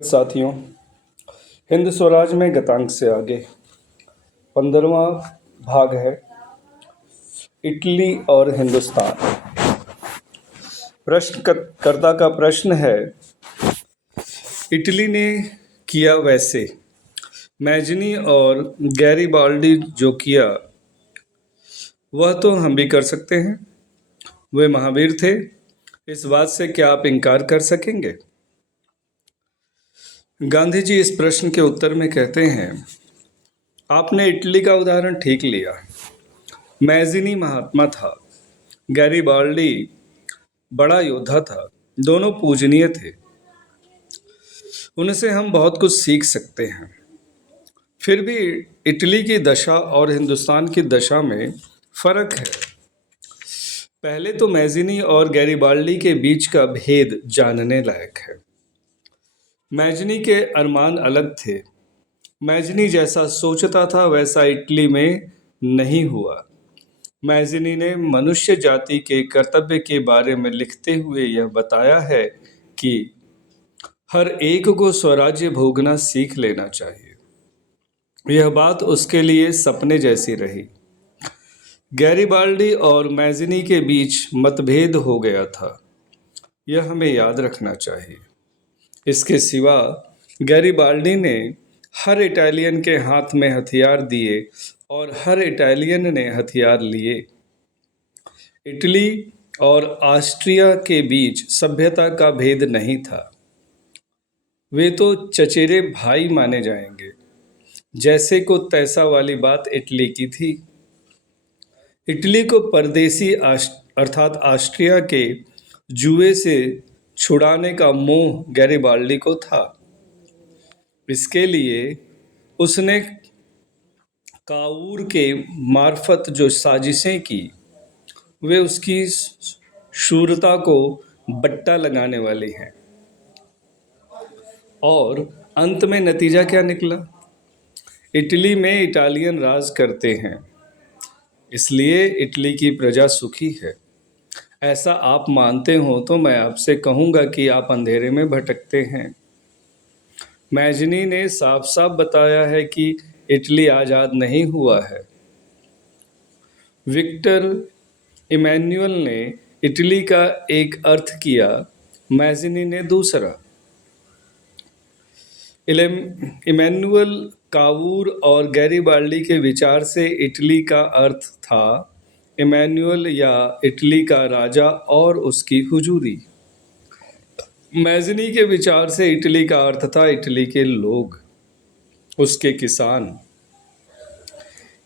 साथियों, हिंद स्वराज में गतांक से आगे 15वां भाग है इटली और हिंदुस्तान। प्रश्नकर्ता का प्रश्न है, इटली ने किया वैसे मैजिनी और गैरिबाल्डी जो किया वह तो हम भी कर सकते हैं। वे महावीर थे, इस बात से क्या आप इनकार कर सकेंगे? गांधी जी इस प्रश्न के उत्तर में कहते हैं, आपने इटली का उदाहरण ठीक लिया। मैजिनी महात्मा था, गैरिबाल्डी बड़ा योद्धा था, दोनों पूजनीय थे। उनसे हम बहुत कुछ सीख सकते हैं। फिर भी इटली की दशा और हिंदुस्तान की दशा में फर्क है। पहले तो मैजिनी और गैरिबाल्डी के बीच का भेद जानने लायक है। मैजिनी के अरमान अलग थे। मैजिनी जैसा सोचता था वैसा इटली में नहीं हुआ। मैजिनी ने मनुष्य जाति के कर्तव्य के बारे में लिखते हुए यह बताया है कि हर एक को स्वराज्य भोगना सीख लेना चाहिए। यह बात उसके लिए सपने जैसी रही। गैरिबाल्डी और मैजिनी के बीच मतभेद हो गया था, यह हमें याद रखना चाहिए। इसके सिवा गैरिबाल्डी ने हर इटालियन के हाथ में हथियार दिए और हर इटालियन ने हथियार लिए। इटली और ऑस्ट्रिया के बीच सभ्यता का भेद नहीं था। वे तो चचेरे भाई माने जाएंगे। जैसे को तैसा वाली बात इटली की थी। इटली को परदेसी अर्थात ऑस्ट्रिया के जुए से छुड़ाने का मोह गैरिबाल्डी को था। इसके लिए उसने काऊर के मार्फत जो साजिशें की वे उसकी शूरता को बट्टा लगाने वाली हैं। और अंत में नतीजा क्या निकला? इटली में इटालियन राज करते हैं, इसलिए इटली की प्रजा सुखी है। ऐसा आप मानते हो तो मैं आपसे कहूँगा कि आप अंधेरे में भटकते हैं। मैजिनी ने साफ साफ बताया है कि इटली आज़ाद नहीं हुआ है। विक्टर इमैनुअल ने इटली का एक अर्थ किया, मैजिनी ने दूसरा। इमैनुअल कावूर और गैरिबाल्डी के विचार से इटली का अर्थ था इमैनुअल या इटली का राजा और उसकी हुजूरी। मैजिनी के विचार से इटली का अर्थ था इटली के लोग, उसके किसान।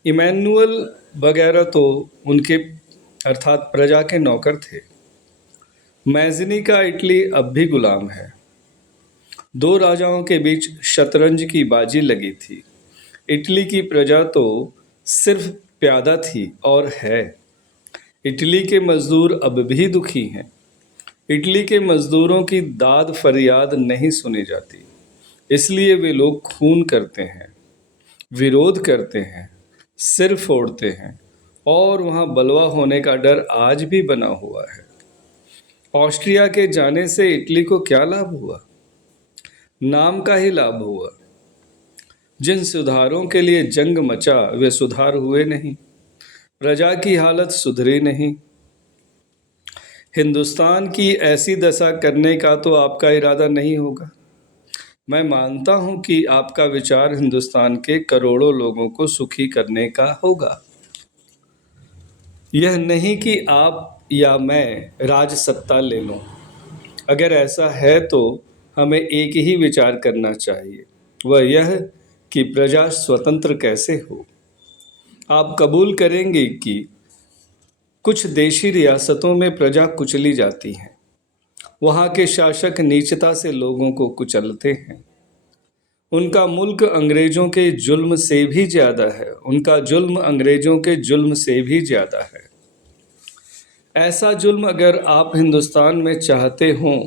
इमैनुअल वगैरह तो उनके अर्थात प्रजा के नौकर थे। मैजिनी का इटली अब भी गुलाम है। दो राजाओं के बीच शतरंज की बाजी लगी थी। इटली की प्रजा तो सिर्फ प्यादा थी और है। इटली के मजदूर अब भी दुखी हैं। इटली के मजदूरों की दाद फरियाद नहीं सुनी जाती, इसलिए वे लोग खून करते हैं, विरोध करते हैं, सिर फोड़ते हैं और वहाँ बलवा होने का डर आज भी बना हुआ है। ऑस्ट्रिया के जाने से इटली को क्या लाभ हुआ? नाम का ही लाभ हुआ। जिन सुधारों के लिए जंग मचा वे सुधार हुए नहीं, प्रजा की हालत सुधरी नहीं। हिंदुस्तान की ऐसी दशा करने का तो आपका इरादा नहीं होगा। मैं मानता हूं कि आपका विचार हिंदुस्तान के करोड़ों लोगों को सुखी करने का होगा, यह नहीं कि आप या मैं राज सत्ता ले लूं। अगर ऐसा है तो हमें एक ही विचार करना चाहिए, वह यह कि प्रजा स्वतंत्र कैसे हो। आप कबूल करेंगे कि कुछ देशी रियासतों में प्रजा कुचली जाती है। वहाँ के शासक नीचता से लोगों को कुचलते हैं। उनका मुल्क अंग्रेजों के जुल्म से भी ज़्यादा है। उनका जुल्म अंग्रेजों के जुल्म से भी ज़्यादा है। ऐसा जुल्म अगर आप हिंदुस्तान में चाहते हों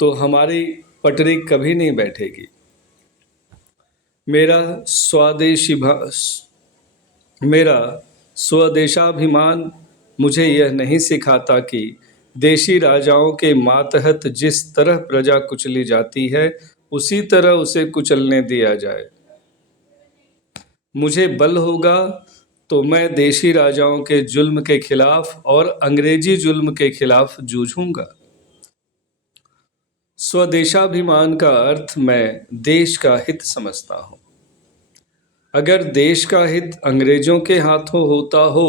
तो हमारी पटरी कभी नहीं बैठेगी। मेरा स्वदेशाभिमान मुझे यह नहीं सिखाता कि देशी राजाओं के मातहत जिस तरह प्रजा कुचली जाती है उसी तरह उसे कुचलने दिया जाए। मुझे बल होगा तो मैं देशी राजाओं के जुल्म के खिलाफ और अंग्रेजी जुल्म के खिलाफ जूझूंगा। स्वदेशाभिमान का अर्थ मैं देश का हित समझता हूँ। अगर देश का हित अंग्रेजों के हाथों होता हो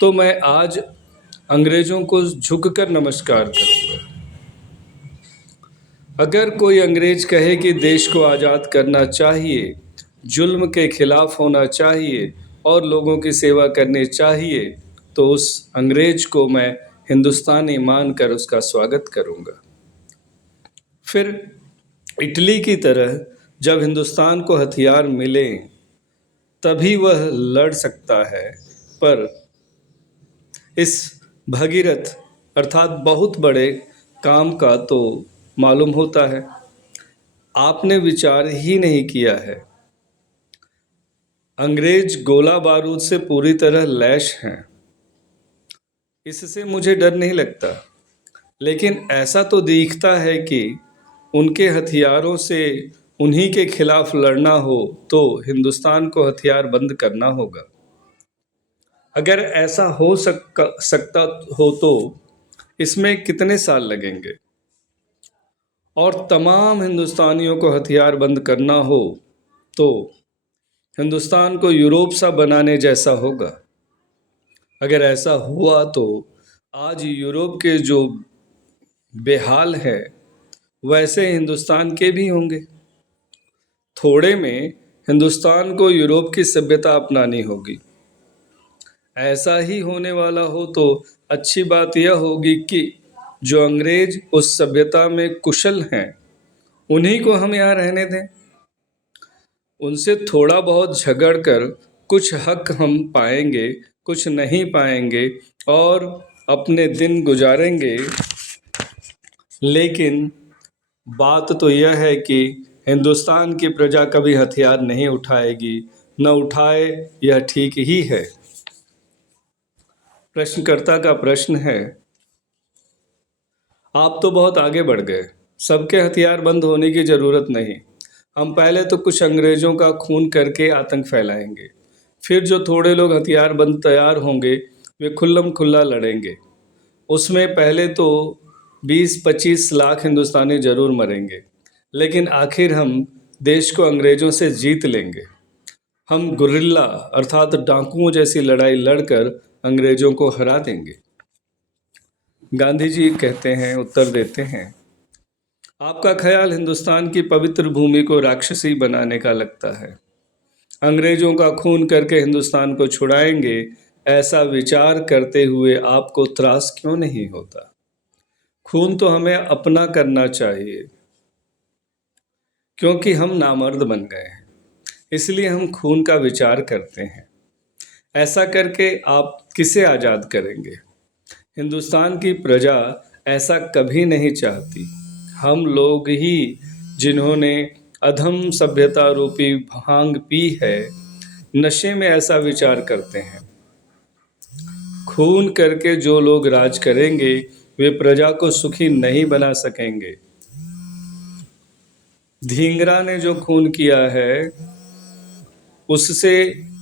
तो मैं आज अंग्रेजों को झुककर नमस्कार करूंगा। अगर कोई अंग्रेज कहे कि देश को आज़ाद करना चाहिए, जुल्म के खिलाफ होना चाहिए और लोगों की सेवा करनी चाहिए, तो उस अंग्रेज को मैं हिंदुस्तानी मानकर उसका स्वागत करूंगा। फिर इटली की तरह जब हिंदुस्तान को हथियार मिलें तभी वह लड़ सकता है, पर इस भगीरथ अर्थात बहुत बड़े काम का तो मालूम होता है, आपने विचार ही नहीं किया है। अंग्रेज गोला बारूद से पूरी तरह लैस हैं, इससे मुझे डर नहीं लगता, लेकिन ऐसा तो दिखता है कि उनके हथियारों से उन्हीं के खिलाफ लड़ना हो तो हिंदुस्तान को हथियार बंद करना होगा। अगर ऐसा हो सकता हो तो इसमें कितने साल लगेंगे, और तमाम हिंदुस्तानियों को हथियार बंद करना हो तो हिंदुस्तान को यूरोप सा बनाने जैसा होगा। अगर ऐसा हुआ तो आज यूरोप के जो बेहाल है वैसे हिंदुस्तान के भी होंगे। थोड़े में हिंदुस्तान को यूरोप की सभ्यता अपनानी होगी। ऐसा ही होने वाला हो तो अच्छी बात यह होगी कि जो अंग्रेज उस सभ्यता में कुशल हैं उन्हीं को हम यहाँ रहने दें। उनसे थोड़ा बहुत झगड़ कर कुछ हक हम पाएंगे, कुछ नहीं पाएंगे और अपने दिन गुजारेंगे, लेकिन बात तो यह है कि हिंदुस्तान की प्रजा कभी हथियार नहीं उठाएगी, न उठाए यह ठीक ही है। प्रश्नकर्ता का प्रश्न है, आप तो बहुत आगे बढ़ गए, सबके हथियार बंद होने की ज़रूरत नहीं। हम पहले तो कुछ अंग्रेज़ों का खून करके आतंक फैलाएंगे, फिर जो थोड़े लोग हथियार बंद तैयार होंगे वे खुल्लम खुल्ला लड़ेंगे। उसमें पहले तो 20-25 लाख हिंदुस्तानी ज़रूर मरेंगे, लेकिन आखिर हम देश को अंग्रेज़ों से जीत लेंगे। हम गुरिल्ला अर्थात डाकुओं जैसी लड़ाई लड़कर अंग्रेज़ों को हरा देंगे। गांधी जी कहते हैं, उत्तर देते हैं, आपका ख्याल हिंदुस्तान की पवित्र भूमि को राक्षसी बनाने का लगता है। अंग्रेज़ों का खून करके हिंदुस्तान को छुड़ाएंगे, ऐसा विचार करते हुए आपको त्रास क्यों नहीं होता? खून तो हमें अपना करना चाहिए, क्योंकि हम नामर्द बन गए हैं, इसलिए हम खून का विचार करते हैं। ऐसा करके आप किसे आज़ाद करेंगे? हिंदुस्तान की प्रजा ऐसा कभी नहीं चाहती। हम लोग ही जिन्होंने अधम सभ्यता रूपी भांग पी है, नशे में ऐसा विचार करते हैं। खून करके जो लोग राज करेंगे वे प्रजा को सुखी नहीं बना सकेंगे। धिंगरा ने जो खून किया है उससे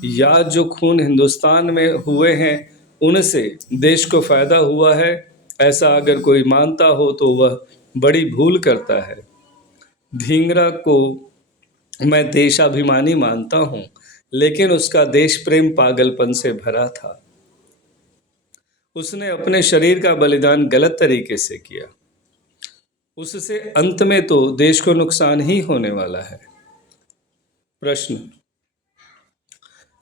या जो खून हिंदुस्तान में हुए हैं उनसे देश को फायदा हुआ है, ऐसा अगर कोई मानता हो तो वह बड़ी भूल करता है। धिंगरा को मैं देशाभिमानी मानता हूँ, लेकिन उसका देश प्रेम पागलपन से भरा था। उसने अपने शरीर का बलिदान गलत तरीके से किया, उससे अंत में तो देश को नुकसान ही होने वाला है। प्रश्न,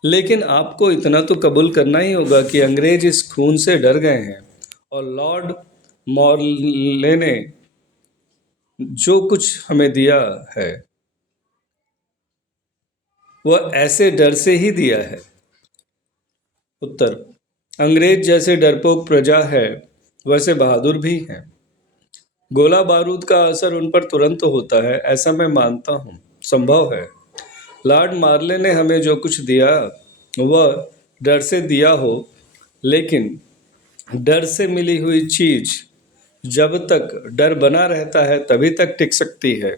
लेकिन आपको इतना तो कबूल करना ही होगा कि अंग्रेज इस खून से डर गए हैं और लॉर्ड मॉर्ले ने जो कुछ हमें दिया है वह ऐसे डर से ही दिया है। उत्तर, अंग्रेज जैसे डरपोक प्रजा है वैसे बहादुर भी हैं। गोला बारूद का असर उन पर तुरंत होता है, ऐसा मैं मानता हूँ, संभव है। लॉर्ड मार्ले ने हमें जो कुछ दिया वह डर से दिया हो, लेकिन डर से मिली हुई चीज़ जब तक डर बना रहता है तभी तक टिक सकती है।